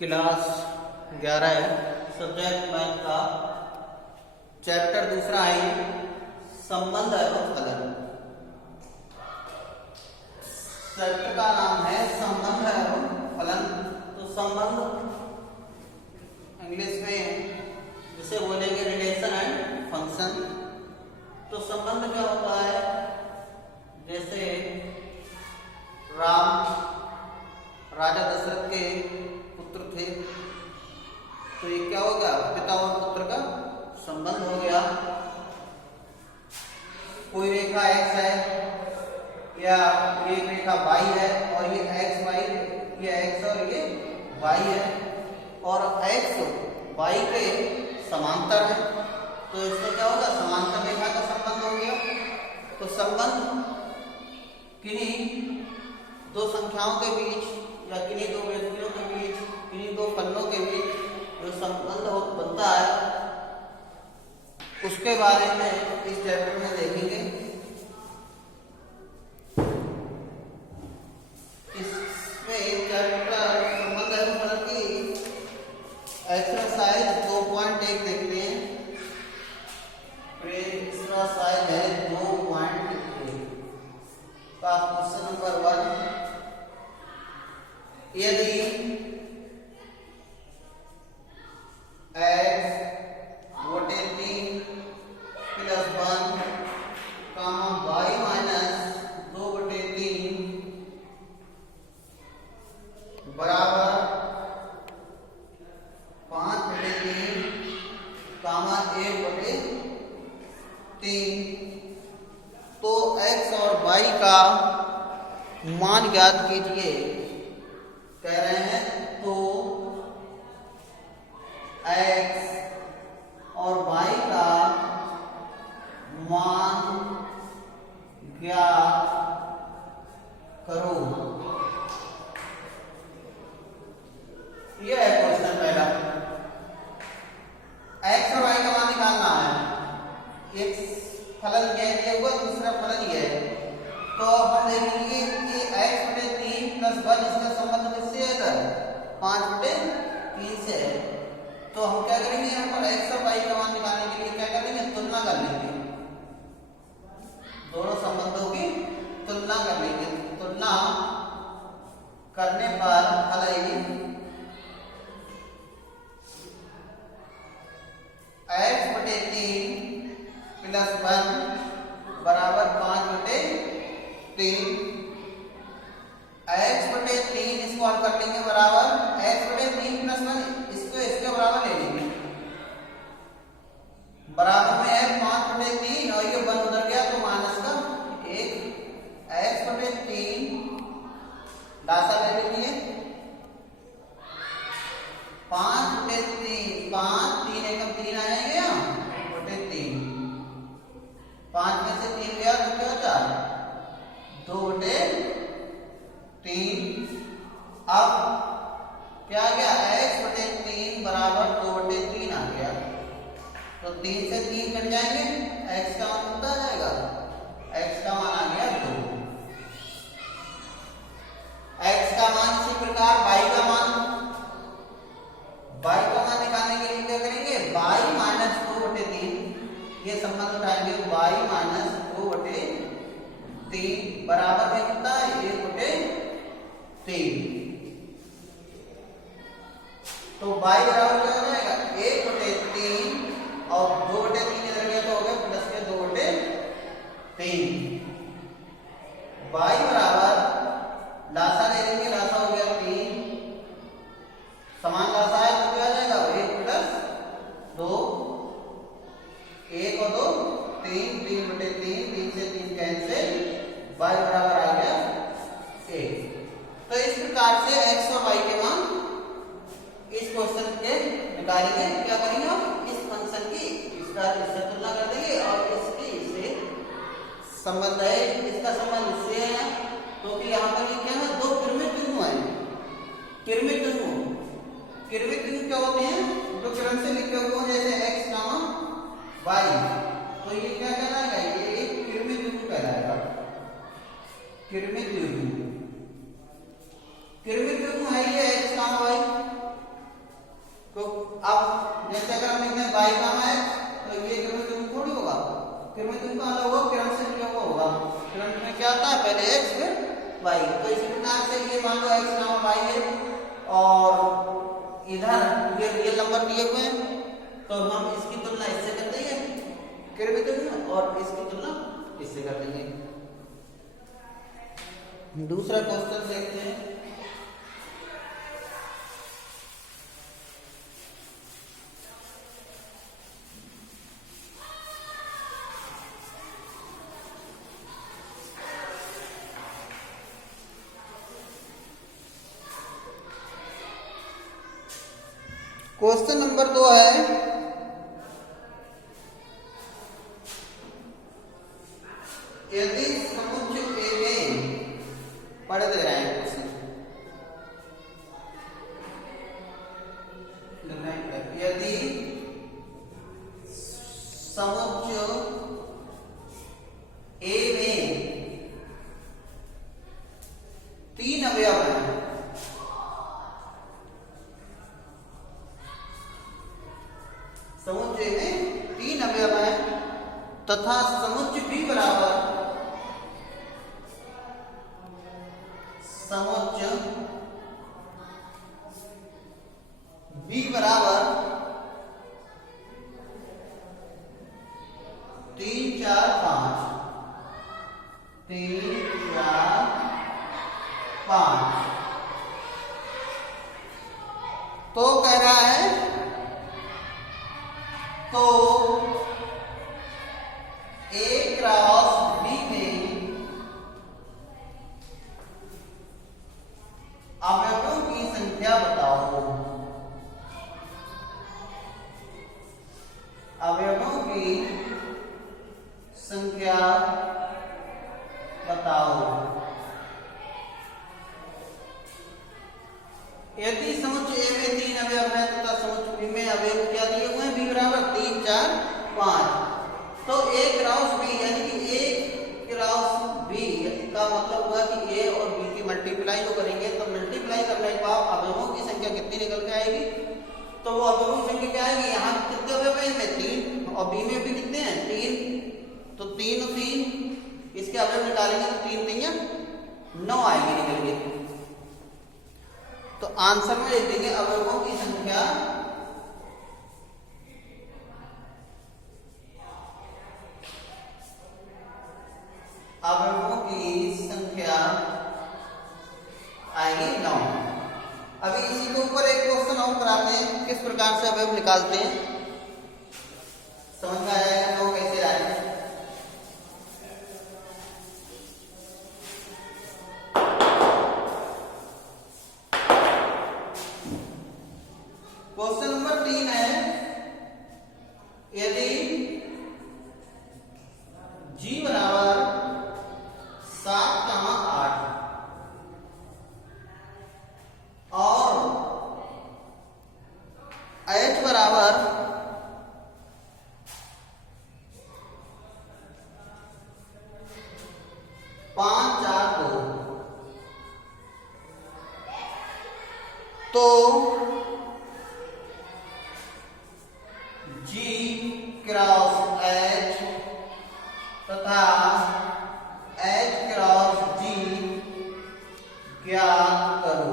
Class 11 है, subject math का chapter दूसरा है संबंध एवं फलन। चैप्टर का नाम है संबंध एवं फलन। तो संबंध इंग्लिश में जिसे बोलेंगे रिलेशन एंड फंक्शन। तो संबंध क्या होता है? जैसे राम राजा दशरथ के पुत्र थे, तो ये क्या हो गया? पिता और पुत्र का संबंध हो गया। कोई रेखा x है या एक रेखा y है और ये x y, ये x और ये y है और x y के समांतर है, तो इसमें क्या होगा? समांतर रेखा का संबंध हो गया। तो संबंध किन्हीं दो संख्याओं के बीच या किन्हीं दो व्यक्तियों के बीच, किन्हीं दो फलनों के बीच जो संबंध बनता है उसके बारे में इस चैप्टर में देखेंगे। इसमें चैप्टर संबंध एवं फलन की एक्सरसाइज 2.1 देखते हैं। एक्सरसाइज है 2.1 का क्वेश्चन नंबर 1। यदि x बटे 3 प्लस 1 y माइनस 2 बटे 3 बराबर 5 बटे 3 1 बटे 3, तो x और y का मान ज्ञात कीजिए कह रहे हैं। तो x और y का मान ज्ञात करो। यह है क्वेश्चन पहला। x और y का मान निकालना है। एक फलन यह हुआ, दूसरा फलन यह है। तो हम देखेंगे कि x बटे 3 प्लस 1 इसका संबंध किससे है? 5 बटे 3 से है। तो हम क्या करेंगे? यहाँ पर x और y का मान निकालने के लिए क्या करेंगे? तुलना कर लेंगे, दोनों संबंधों की तुलना कर लेंगे। तुलना करने पर फल आएगी x बटे 3 प्लस 1 बराबर 5 बटे 3। x बटे 3 इसको हल कर लेंगे बराबर x बटे 3 प्लस 1, इसको इसके बराबर ले लेंगे। बराबर में है 5 बटे 3 और ये 1 उधर गया तो माइनस का 1। x बटे 3 लासा ले लीजिए। 5 बटे 3, 5 3 एकम 3 आ जाएंगे यहाँ बटे 3। 5 में से 3 गया तो क्या होता? 2 बटे 3। अब क्या आ गया? x बटे 3 बराबर 2 बटे 3 आ गया। तो 3 से 3 कट जाएंगे, x का मान कितना आ जाएगा? x का मान आ गया 2। x का मान इसी प्रकार y का मान निकालने के लिए क्या करेंगे? y माइनस 2 बटे 3 ये संबंध उठाएंगे। y माइनस 2 बटे 3 बराबर में कितना है? 1 बटे 3। तो y बराबर क्या हो जाएगा? 1 बटे 3 और 2 बटे 3 इधर गया तो हो गया प्लस के 2 बटे 3। y बराबर लासा ले लेंगे, लासा हो गया 3, समान लासा है तो क्या आ जाएगा? 1 प्लस 2, 1 और 2 3, 3 बटे 3, 3 से 3 कैंसिल, y बराबर आ गया 1। तो इस प्रकार से x और y के मान इस क्वेश्चन के निकालेंगे। क्या करेंगे? हम इस फंक्शन की इससे तुलना कर देंगे और इसकी इससे संबंध है, इसका संबंध इससे है क्योंकि तो यहाँ पर ये क्या है? दो किरमित बिंदु है। किरमित बिंदु क्या होते हैं? जो किरण से लिखे हुए हैं जैसे x, y, तो ये क्या कहलाएगा? ये एक किरमित बिंदु कहलाएगा। किरमित बिंदु है ये x, y y का x, तो ये क्रम थोड़ी होगा, क्रम का अलग होगा, क्रम से लिया हुआ होगा। क्रम में क्या आता है, पहले x फिर y। तो इसी प्रकार से ये मान लो x नाम y है और इधर ये रियल नंबर दिए हुए हैं, तो हम इसकी तुलना इससे कर देंगे क्रम तुलना, और इसकी तुलना इससे कर देंगे। दूसरा क्वेश्चन देखते हैं। क्वेश्चन नंबर 2 है, यदि समुच्चय ए में पढ़ दे रहे हैं क्वेश्चन, यदि समुच्चय ए में 3 अवयव हैं, समुच्चय में 3 अवयव हैं तथा समुच्चय B बराबर, समुच्चय B बराबर 3 4 5, 3 4 5, तो कह रहा है तो A क्रॉस B में अवयवों की संख्या बताओ, अवयवों की संख्या बताओ। यदि समुच्चय ए में 3 अवयव है तथा समुच्चय बी में अवयव क्या दिए हुए हैं, b बराबर 3 4 5, तो a क्रॉस b यानी कि a क्रॉस b का मतलब हुआ कि a और b की मल्टीप्लाई जो करेंगे, तो मल्टीप्लाई करने के बाद अवयवों की संख्या कितनी निकल के आएगी, तो वो अवयवों की संख्या क्या आएगी, यहाँ कितने अवयव हैं, में 3 और b में भी कितने हैं 3, तो 3 और 3 इसके अवयव निकालेंगे तो 3 3 9 आएंगे निकल के। तो आंसर में लिख देंगे अवयवों की संख्या अवयवों की संख्या आएगी 9। अभी इसी के ऊपर एक क्वेश्चन और कराते हैं, किस प्रकार से अवयव निकालते हैं, समझ में आ जाएगा 9 कैसे आए। क्वेश्चन नंबर 3 है, यदि g बराबर 7 8 और h बराबर 5 4 2, तो G क्रॉस H तथा H क्रॉस G ज्ञात करो।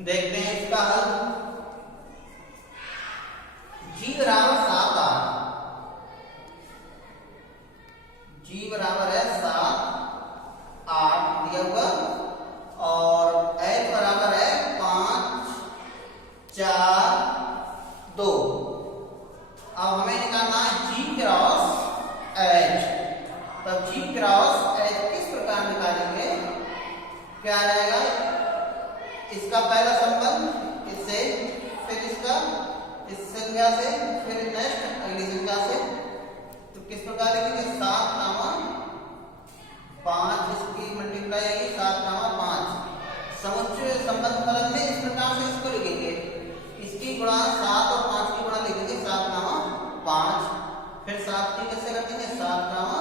देखते हैं इसका हल। G बराबर 7 8, G बराबर है 7 8 दिया हुआ, और h बराबर है 5 4 2। अब हमें निकालना है g क्रॉस h, तब g क्रॉस h किस प्रकार निकालेंगे, क्या रहेगा, इसका पहला संबंध इससे, फिर इसका इस संख्या से, फिर नेक्स्ट अगली संख्या से, तो किस प्रकार लिखेंगे 7 नामा 5, इसकी मल्टीप्लाई आएगी 7 नामा 5। समुच्चय संबंध फलन में इस प्रकार से इसको लिखेंगे, इसकी गुणा 7 और 5 की गुणा लिखेंगे 7 नामा 5, फिर 7 की कैसे कर देंगे 7 नामा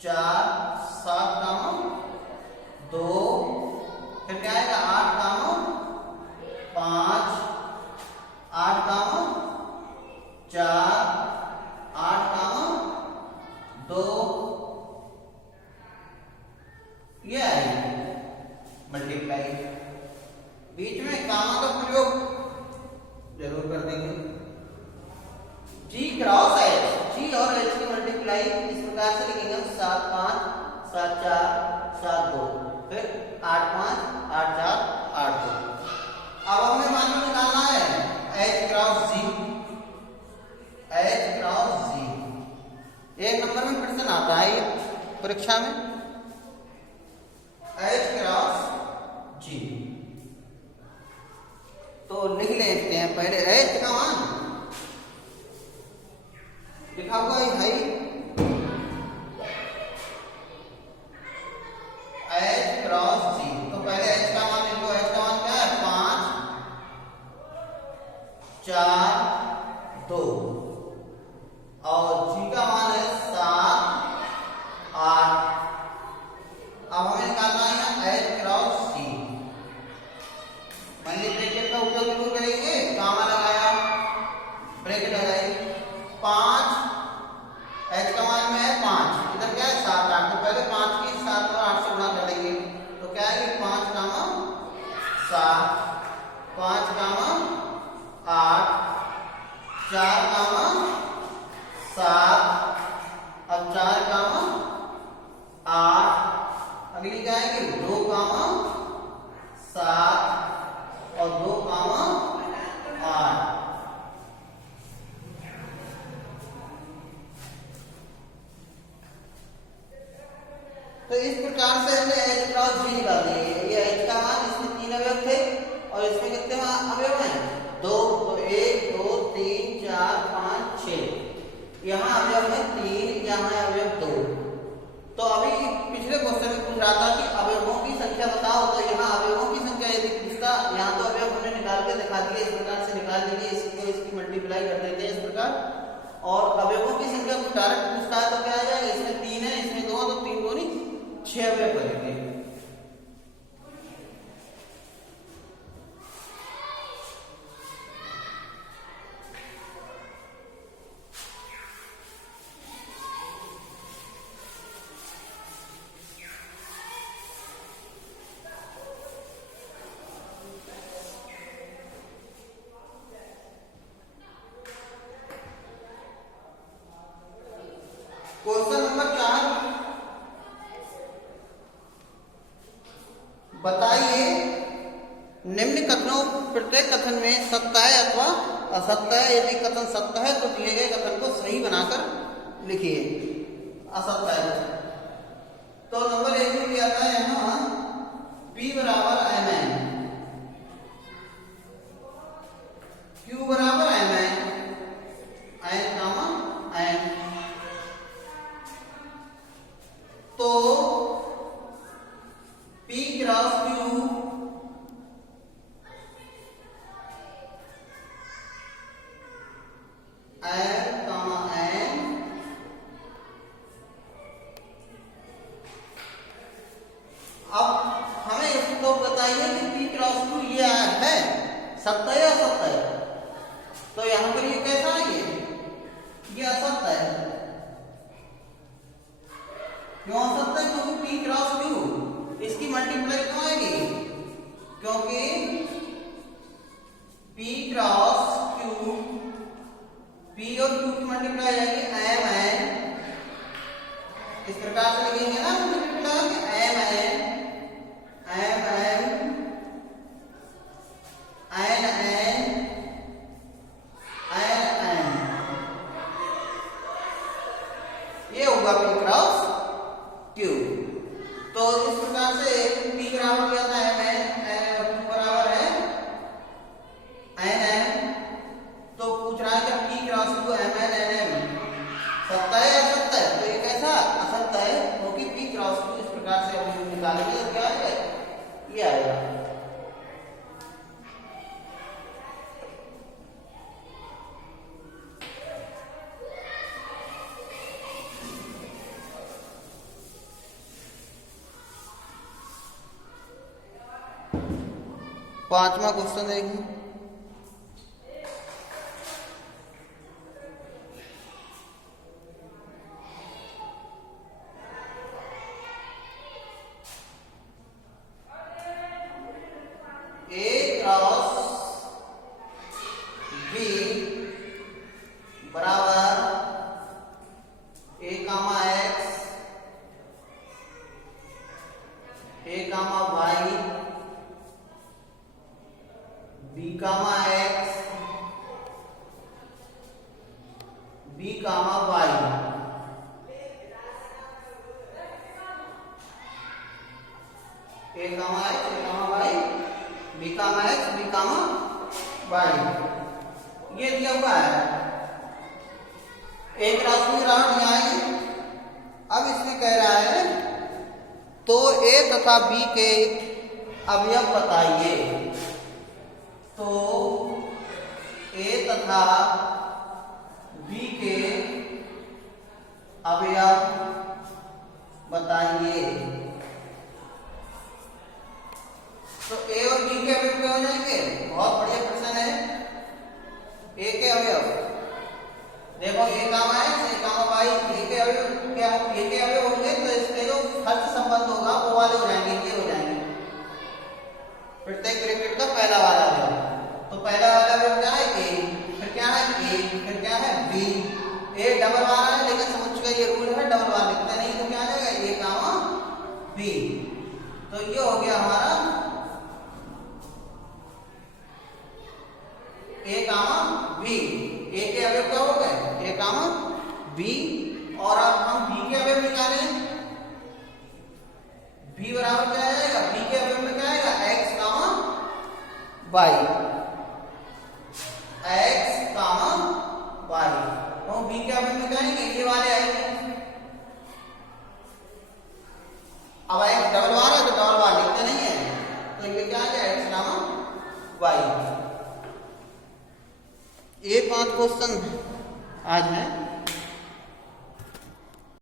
4 7 कामा 2, फिर क्या आएगा 8 कामा 5, 8 कामा 4, 8 कामा 2, ये आएगी मल्टीप्लाई। बीच में कामा का प्रयोग जरूर कर देंगे। जी क्रॉस एच, जी और एच की मल्टीप्लाई इस प्रकार से लिखेंगे हम 7 5 7 4 7 2, फिर 8 5 8 4 8 2। अब हमें मान लो निकालना है एच क्रॉस जी, एच क्रॉस जी। एक नंबर में प्रश्न आता है परीक्षा में, एच क्रॉस जी। तो लिख लेते हैं पहले एच का मान लिखा हुआ है एच क्रॉस जी। तो पहले एच का मान लिखो, एच का मान क्या है 5 4 2 और जी का मान है 7 8। अब हमें निकालना है एच क्रॉस सी। मैंने ब्रैकेट का उपयोग जरूर करेंगे, कामा लगाया ब्रैकेट लगाई 5, एच का मान में है 5, इधर क्या है 7 8। तो पहले 5 की 7 और 8 से गुणा कर देंगे, तो क्या है 5 कामा 7, 5 कामा 8, 4 कामा 7, अब 4 कामा 8, अगली क्या आएगी 2 कामा 7 और 2 कामा 8। तो इस प्रकार से हमने एच क्रॉस जी निकाल दिए। ये एच का मान, इसमें 3 अवयव थे और इसमें कितने अवयव हैं 2, तो 1 2 3 4 5 6। यहाँ अवयव है 3, यहाँ अवयव 2। तो अभी पिछले क्वेश्चन में पूछ रहा था कि अवयवों की संख्या बताओ, तो यहाँ अवयवों की संख्या यदि पूछता, यहाँ तो अवयव हमने निकाल के दिखा दिए, इस प्रकार से निकाल दीजिए, इसको इसकी मल्टीप्लाई कर देते हैं इस प्रकार। और अवयवों की संख्या कुछ डायरेक्ट पूछता है तो क्या आ जाएगा, इसमें 3 है इसमें 2, तो 3 दूनी 6 अवयव बनेंगे। क्वेश्चन नंबर 4, बताइए निम्न कथनों प्रत्येक कथन में सत्य है अथवा असत्य है। यदि कथन सत्य है तो दिए गए कथन को सही बनाकर लिखिए, असत्य है तो नंबर 1 में दिया था यहाँ P बराबर mn, Q बराबर mn, n कामा n। तो P क्रॉस Q m कामा n, अब हमें इसको बताइए कि P क्रॉस Q ये है सत्य या असत्य है। तो यहाँ पर ये कैसा है, ये असत्य है। क्यों असत्य है, क्योंकि P क्रॉस Q इसकी मल्टीप्लाई क्यों आएगी, क्योंकि P क्रॉस Q, P और Q की मल्टीप्लाई आएगी m n। इस प्रकार से लिखेंगे ना multiply m n m n n n n n, ये होगा P क्रॉस Q। तो इस प्रकार से P बराबर क्या था m n, बराबर है n m। तो पूछ रहा है कि P cross Q m n n m सत्य है या असत्य है, तो ये कैसा असत्य है, क्योंकि P क्रॉस Q इस प्रकार से हम निकालेंगे तो क्या आएगा, ये आएगा। 5वां क्वेश्चन देखिए। A क्रॉस B बराबर A comma X, A comma Y, B comma X, B comma Y। A comma X, A comma Y, B comma X, B comma Y, ये दिया हुआ है। एक राशि राउंड यहाँ है। अब इसमें कह रहा है तो A तथा B के अवयव बताइए। तो A तथा B के अवयव बताइए। तो A और B के अवयव क्या हो जाएंगे? बहुत बढ़िया प्रश्न है। A के अवयव देखो, A comma X, A comma Y, A के अवयव क्या? A के अवयव होंगे तो इसके जो फर्स्ट संबंध होगा वो वाले हो जाएंगे, ये हो जाएंगे। प्रत्येक ब्रैकेट का पहला वाला अवयव। तो पहला वाला अवयव क्या है? A, फिर क्या है? A, फिर क्या है? B। A डबल वाला है, लेकिन समझ चुका ये रूल है, डबल वाला लिखते नहीं तो क्या आ जाएगा? A comma B। तो ये हो गया हमारा A कामा B। A के अवयव क्या हो गए? A comma B। और अब हम B के अवयव निकालें। B बराबर क्या आएगा? B के अवयव में क्या आएगा? X कामा Y, X कामा Y। तो B के अवयव में क्या आएंगे? ये वाले आएंगे। अब X डबल बार है तो डबल बार लिखते नहीं है, तो ये क्या आ गया? X कामा Y। ये 5 क्वेश्चन आज है।